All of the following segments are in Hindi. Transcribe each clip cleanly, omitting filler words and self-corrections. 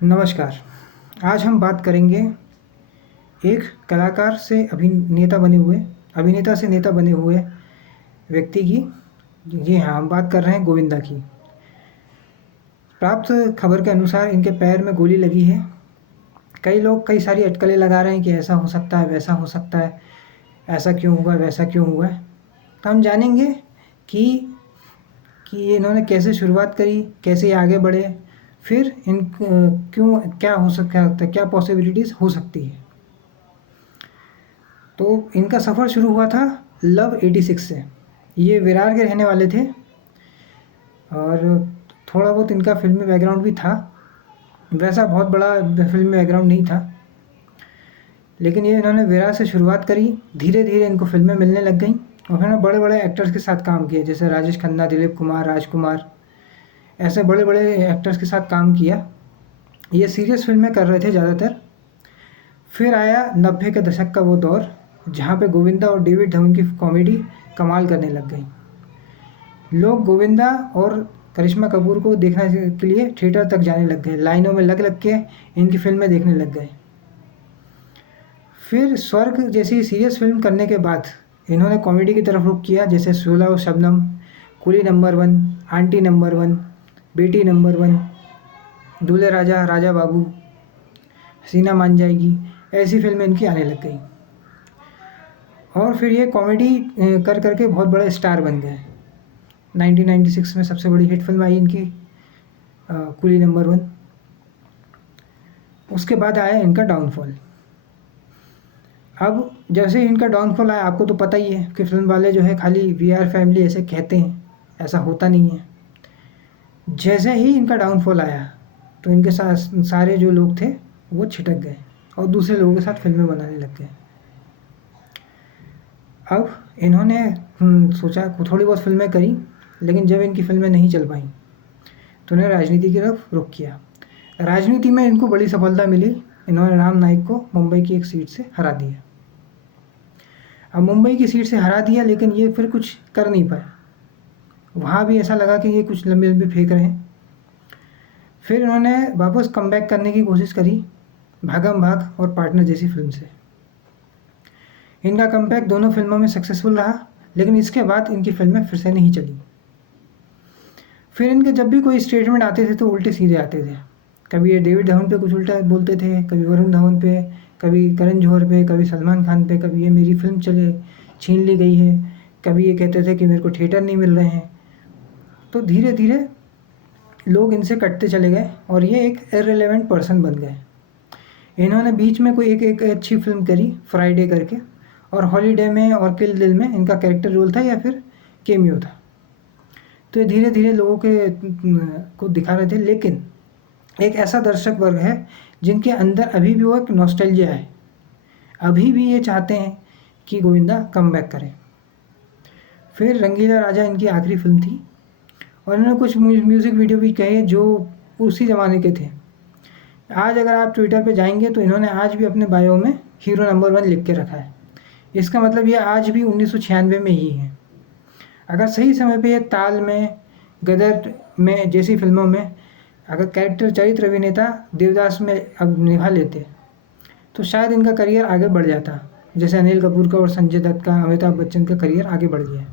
नमस्कार। आज हम बात करेंगे एक कलाकार से अभिनेता से नेता बने हुए व्यक्ति की। जी हाँ, हम बात कर रहे हैं गोविंदा की। प्राप्त खबर के अनुसार इनके पैर में गोली लगी है। कई लोग कई सारी अटकलें लगा रहे हैं कि ऐसा हो सकता है, वैसा हो सकता है, ऐसा क्यों हुआ, वैसा क्यों हुआ है। तो हम जानेंगे कि ये इन्होंने कैसे शुरुआत करी, कैसे ये आगे बढ़े, फिर क्यों, क्या हो सकता है, क्या पॉसिबिलिटीज़ हो सकती है। तो इनका सफ़र शुरू हुआ था लव 86 से। ये विरार के रहने वाले थे और थोड़ा बहुत इनका फिल्मी बैकग्राउंड भी था। वैसा बहुत बड़ा फिल्मी बैकग्राउंड नहीं था, लेकिन ये इन्होंने विरार से शुरुआत करी। धीरे धीरे इनको फिल्में मिलने लग गई और इन्होंने बड़े बड़े एक्टर्स के साथ काम किया, जैसे राजेश खन्ना, दिलीप कुमार, राजकुमार, ऐसे बड़े बड़े एक्टर्स के साथ काम किया। ये सीरियस फिल्में कर रहे थे ज़्यादातर। फिर आया 90 के दशक का वो दौर जहाँ पे गोविंदा और डेविड धवन की कॉमेडी कमाल करने लग गई। लोग गोविंदा और करिश्मा कपूर को देखने के लिए थिएटर तक जाने लग गए, लाइनों में लग लग के इनकी फिल्में देखने लग गए। फिर स्वर्ग जैसी सीरियस फिल्म करने के बाद इन्होंने कॉमेडी की तरफ रुख किया, जैसे 16 और शबनम, कुली नंबर 1, आंटी नंबर 1, बेटी नंबर 1, दूल्हे राजा, राजा बाबू, हसीना मान जाएगी, ऐसी फिल्में इनकी आने लग गई। और फिर ये कॉमेडी कर करके बहुत बड़े स्टार बन गए। 1996 में सबसे बड़ी हिट फिल्म आई इनकी कुली नंबर 1। उसके बाद आया इनका डाउनफॉल। अब जैसे ही इनका डाउनफॉल आया, आपको तो पता ही है कि फिल्म वाले जो है खाली वी आर फैमिली ऐसे कहते हैं, ऐसा होता नहीं है। जैसे ही इनका डाउनफॉल आया तो इनके साथ सारे जो लोग थे वो छिटक गए और दूसरे लोगों के साथ फिल्में बनाने लग गए। अब इन्होंने सोचा, थोड़ी बहुत फिल्में करी, लेकिन जब इनकी फिल्में नहीं चल पाई तो इन्होंने राजनीति की तरफ रुख किया। राजनीति में इनको बड़ी सफलता मिली। इन्होंने राम नाईक को मुंबई की एक सीट से हरा दिया। अब मुंबई की सीट से हरा दिया, लेकिन ये फिर कुछ कर नहीं पाए। वहाँ भी ऐसा लगा कि ये कुछ लंबे लंबे फेंक रहे हैं। फिर इन्होंने वापस कमबैक करने की कोशिश करी भागम भाग और पार्टनर जैसी फिल्म से। इनका कमबैक दोनों फिल्मों में सक्सेसफुल रहा, लेकिन इसके बाद इनकी फिल्में फिर से नहीं चली। फिर इनके जब भी कोई स्टेटमेंट आते थे तो उल्टे सीधे आते थे। कभी ये डेविड धवन पे कुछ उल्टा बोलते थे, कभी वरुण धवन पे, कभी करण जौहर पे, कभी सलमान खान पे, कभी ये मेरी फिल्म छीन ली गई है, कभी ये कहते थे कि मेरे को थिएटर नहीं मिल रहे हैं। तो धीरे धीरे लोग इनसे कटते चले गए और ये एक इररिलेवेंट पर्सन बन गए। इन्होंने बीच में कोई एक अच्छी फिल्म करी फ्राइडे करके, और हॉलीडे में और किल दिल में इनका कैरेक्टर रोल था या फिर केमियो था। तो ये धीरे धीरे लोगों को दिखा रहे थे, लेकिन एक ऐसा दर्शक वर्ग है जिनके अंदर अभी भी वो एक नॉस्टैल्जिया है। अभी भी ये चाहते हैं कि गोविंदा कमबैक करें। फिर रंगीला राजा इनकी आखिरी फिल्म थी और इन्होंने कुछ म्यूज़िक वीडियो भी कहे जो उसी ज़माने के थे। आज अगर आप ट्विटर पे जाएंगे तो इन्होंने आज भी अपने बायो में हीरो नंबर 1 लिख के रखा है। इसका मतलब ये आज भी 1996 में ही है। अगर सही समय पे ये ताल में, गदर में जैसी फिल्मों में अगर कैरेक्टर चरित्र अभिनेता देवदास में अब निभा लेते तो शायद इनका करियर आगे बढ़ जाता, जैसे अनिल कपूर का और संजय दत्त का, अमिताभ बच्चन का करियर आगे बढ़ गया।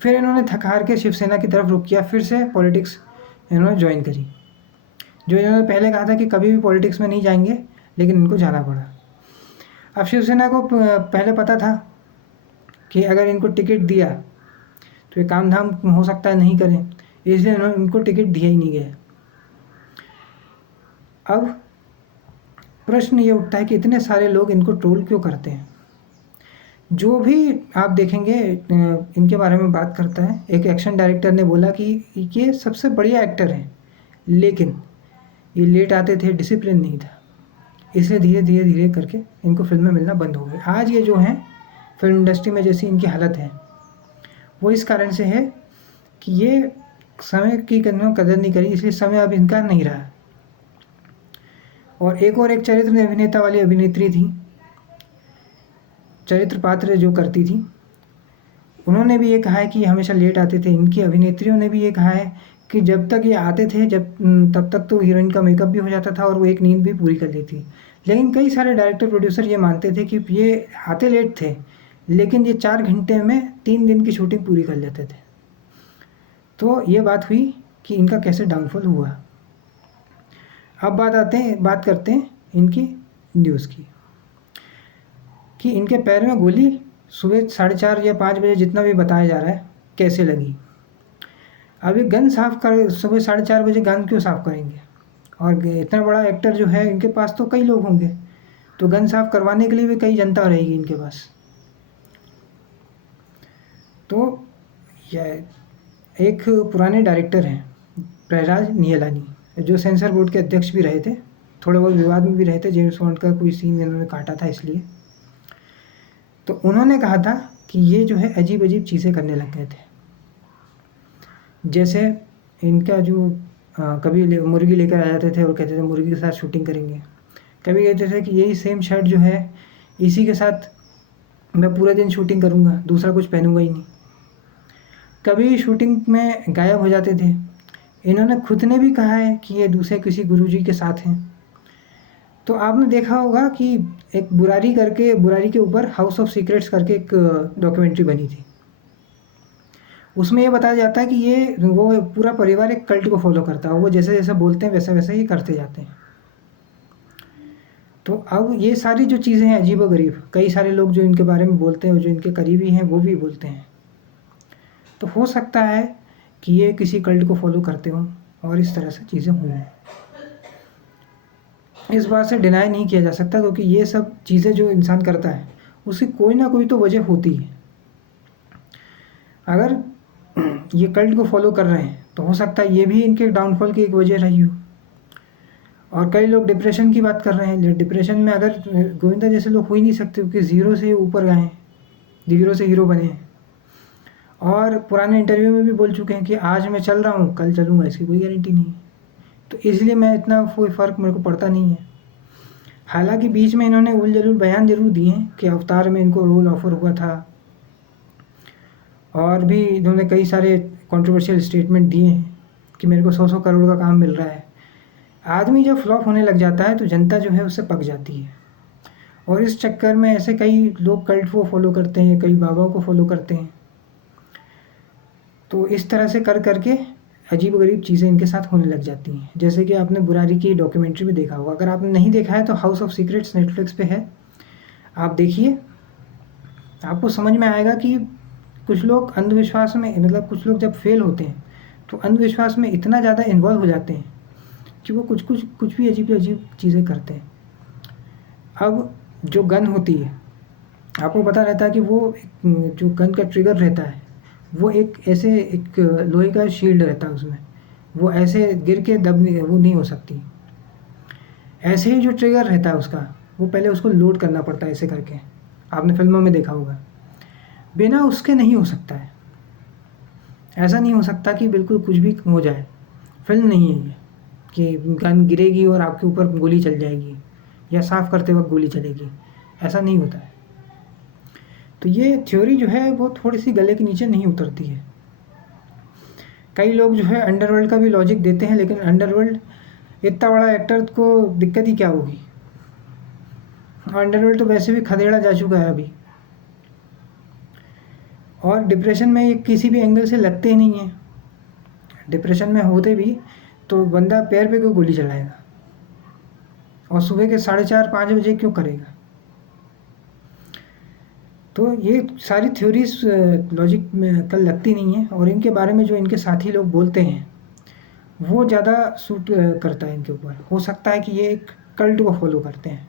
फिर इन्होंने थक हार के शिवसेना की तरफ रुख किया, फिर से पॉलिटिक्स इन्होंने ज्वाइन करी। जो इन्होंने पहले कहा था कि कभी भी पॉलिटिक्स में नहीं जाएंगे, लेकिन इनको जाना पड़ा। अब शिवसेना को पहले पता था कि अगर इनको टिकट दिया तो ये काम धाम हो सकता है नहीं करें, इसलिए इन्होंने इनको टिकट दिया ही नहीं गया। अब प्रश्न ये उठता है कि इतने सारे लोग इनको ट्रोल क्यों करते हैं। जो भी आप देखेंगे इनके बारे में बात करता है। एक एक्शन डायरेक्टर ने बोला कि ये सबसे बढ़िया एक्टर हैं, लेकिन ये लेट आते थे, डिसिप्लिन नहीं था, इसलिए धीरे धीरे धीरे करके इनको फिल्में मिलना बंद हो गई। आज ये जो हैं फिल्म इंडस्ट्री में जैसी इनकी हालत है, वो इस कारण से है कि ये समय की कदर नहीं करी, इसलिए समय अब इनका नहीं रहा। और एक चरित्र अभिनेता वाली अभिनेत्री थी, चरित्र पात्र जो करती थी, उन्होंने भी ये कहा है कि हमेशा लेट आते थे। इनकी अभिनेत्रियों ने भी ये कहा है कि जब तक ये आते थे तब तक तो हीरोइन का मेकअप भी हो जाता था और वो एक नींद भी पूरी कर लेती। लेकिन कई सारे डायरेक्टर प्रोड्यूसर ये मानते थे कि ये आते लेट थे, लेकिन ये 4 घंटे में 3 दिन की शूटिंग पूरी कर लेते थे। तो ये बात हुई कि इनका कैसे डाउनफॉल हुआ। अब बात करते हैं इनकी न्यूज़ की, कि इनके पैर में गोली सुबह 4:30 या 5 बजे जितना भी बताया जा रहा है कैसे लगी। अभी गन साफ़ कर सुबह 4:30 बजे गन क्यों साफ़ करेंगे? और इतना बड़ा एक्टर जो है इनके पास तो कई लोग होंगे, तो गन साफ़ करवाने के लिए भी कई जनता रहेगी इनके पास। तो यह एक पुराने डायरेक्टर हैं प्रहलाद नियलानी, जो सेंसर बोर्ड के अध्यक्ष भी रहे थे, थोड़े बहुत विवाद में भी रहे थे, जेम्स बॉन्ड का कोई सीन इन्होंने काटा था इसलिए। तो उन्होंने कहा था कि ये जो है अजीब अजीब चीज़ें करने लग गए थे। जैसे इनका जो कभी मुर्गी लेकर आ जाते थे और कहते थे मुर्गी के साथ शूटिंग करेंगे। कभी कहते थे कि यही सेम शर्ट जो है इसी के साथ मैं पूरा दिन शूटिंग करूँगा, दूसरा कुछ पहनूंगा ही नहीं। कभी शूटिंग में गायब हो जाते थे। इन्होंने खुद ने भी कहा है कि ये दूसरे किसी गुरुजी के साथ हैं। तो आपने देखा होगा कि एक बुरारी के ऊपर हाउस ऑफ सीक्रेट्स करके एक डॉक्यूमेंट्री बनी थी। उसमें ये बताया जाता है कि वो पूरा परिवार एक कल्ट को फॉलो करता है, वो जैसे जैसे बोलते हैं वैसा वैसा ये करते जाते हैं। तो अब ये सारी जो चीज़ें हैं अजीबोगरीब, कई सारे लोग जो इनके बारे में बोलते हैं, जो इनके करीबी हैं वो भी बोलते हैं। तो हो सकता है कि ये किसी कल्ट को फॉलो करते हों और इस तरह से चीज़ें हुई हैं। इस बात से डिनाई नहीं किया जा सकता, क्योंकि ये सब चीज़ें जो इंसान करता है उसकी कोई ना कोई तो वजह होती है। अगर ये कल्ट को फॉलो कर रहे हैं तो हो सकता है ये भी इनके डाउनफॉल की एक वजह रही हो। और कई लोग डिप्रेशन की बात कर रहे हैं। डिप्रेशन में अगर गोविंदा जैसे लोग हो ही नहीं सकते, क्योंकि ज़ीरो से ऊपर गए हैं, ज़ीरो से हीरो बने हैं। और पुराने इंटरव्यू में भी बोल चुके हैं कि आज मैं चल रहा हूँ, कल चलूँगा, इसकी कोई गारंटी नहीं है। तो इसलिए मैं इतना कोई फ़र्क मेरे को पड़ता नहीं है। हालांकि बीच में इन्होंने उल जलूल बयान जरूर दिए हैं कि अवतार में इनको रोल ऑफर हुआ था, और भी इन्होंने कई सारे कंट्रोवर्शियल स्टेटमेंट दिए हैं कि मेरे को 100 करोड़ का काम मिल रहा है। आदमी जब फ्लॉप होने लग जाता है तो जनता जो है उससे पक जाती है, और इस चक्कर में ऐसे कई लोग कल्ट को फॉलो करते हैं, कई बाबाओं को फॉलो करते हैं। तो इस तरह से कर करके अजीब गरीब चीज़ें इनके साथ होने लग जाती हैं। जैसे कि आपने बुरारी की डॉक्यूमेंट्री में देखा होगा। अगर आपने नहीं देखा है तो हाउस ऑफ सीक्रेट्स नेटफ्लिक्स पे है, आप देखिए, आपको समझ में आएगा कि कुछ लोग अंधविश्वास में, मतलब कुछ लोग जब फेल होते हैं तो अंधविश्वास में इतना ज़्यादा इन्वॉल्व हो जाते हैं कि वो कुछ भी अजीब अजीब चीज़ें करते हैं। अब जो गन होती है, आपको पता रहता है कि वो जो गन का ट्रिगर रहता है वो एक लोहे का शील्ड रहता है उसमें, वो ऐसे गिर के वो नहीं हो सकती। ऐसे ही जो ट्रिगर रहता है उसका, वो पहले उसको लोड करना पड़ता है ऐसे करके, आपने फिल्मों में देखा होगा। बिना उसके नहीं हो सकता है। ऐसा नहीं हो सकता कि बिल्कुल कुछ भी हो जाए। फिल्म नहीं है ये कि गन गिरेगी और आपके ऊपर गोली चल जाएगी या साफ़ करते वक्त गोली चलेगी, ऐसा नहीं होता है। तो ये थ्योरी जो है वो थोड़ी सी गले के नीचे नहीं उतरती है। कई लोग जो है अंडरवर्ल्ड का भी लॉजिक देते हैं, लेकिन अंडरवर्ल्ड इतना बड़ा एक्टर को दिक्कत ही क्या होगी। अंडरवर्ल्ड तो वैसे भी खदेड़ा जा चुका है अभी, और डिप्रेशन में ये किसी भी एंगल से लगते ही नहीं है। डिप्रेशन में होते भी तो बंदा पैर पे क्यों गोली चलाएगा, और सुबह के 4:30-5 बजे क्यों करेगा। तो ये सारी थ्योरीज लॉजिक में कल लगती नहीं है, और इनके बारे में जो इनके साथी लोग बोलते हैं वो ज़्यादा सूट करता है इनके ऊपर। हो सकता है कि ये एक कल्ट को फॉलो करते हैं।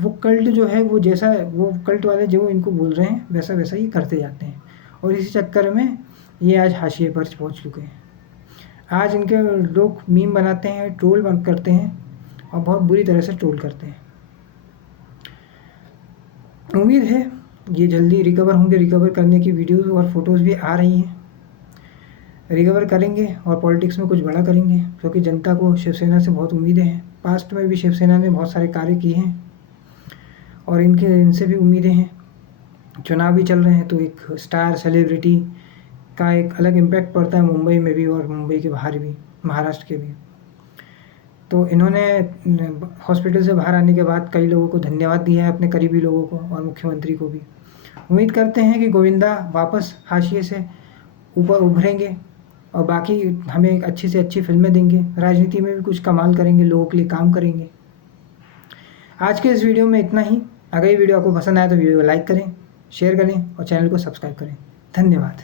वो कल्ट जो है वो कल्ट वाले जो इनको बोल रहे हैं वैसा वैसा ही करते जाते हैं, और इसी चक्कर में ये आज हाशिए पर पहुंच चुके हैं। आज इनके लोग मीम बनाते हैं, ट्रोल करते हैं, और बहुत बुरी तरह से ट्रोल करते हैं। उम्मीद है ये जल्दी रिकवर होंगे। रिकवर करने की वीडियोस और फोटोज़ भी आ रही हैं। रिकवर करेंगे और पॉलिटिक्स में कुछ बड़ा करेंगे, क्योंकि जनता को शिवसेना से बहुत उम्मीदें हैं। पास्ट में भी शिवसेना ने बहुत सारे कार्य किए हैं और इनसे भी उम्मीदें हैं। चुनाव भी चल रहे हैं, तो एक स्टार सेलिब्रिटी का एक अलग इम्पैक्ट पड़ता है मुंबई में भी और मुंबई के बाहर भी, महाराष्ट्र के भी। तो इन्होंने हॉस्पिटल से बाहर आने के बाद कई लोगों को धन्यवाद दिया है, अपने करीबी लोगों को और मुख्यमंत्री को भी। उम्मीद करते हैं कि गोविंदा वापस हाशिए से ऊपर उभरेंगे और बाकी हमें एक अच्छी से अच्छी फिल्में देंगे, राजनीति में भी कुछ कमाल करेंगे, लोगों के लिए काम करेंगे। आज के इस वीडियो में इतना ही। अगर ये वीडियो आपको पसंद आया तो वीडियो को लाइक करें, शेयर करें और चैनल को सब्सक्राइब करें। धन्यवाद।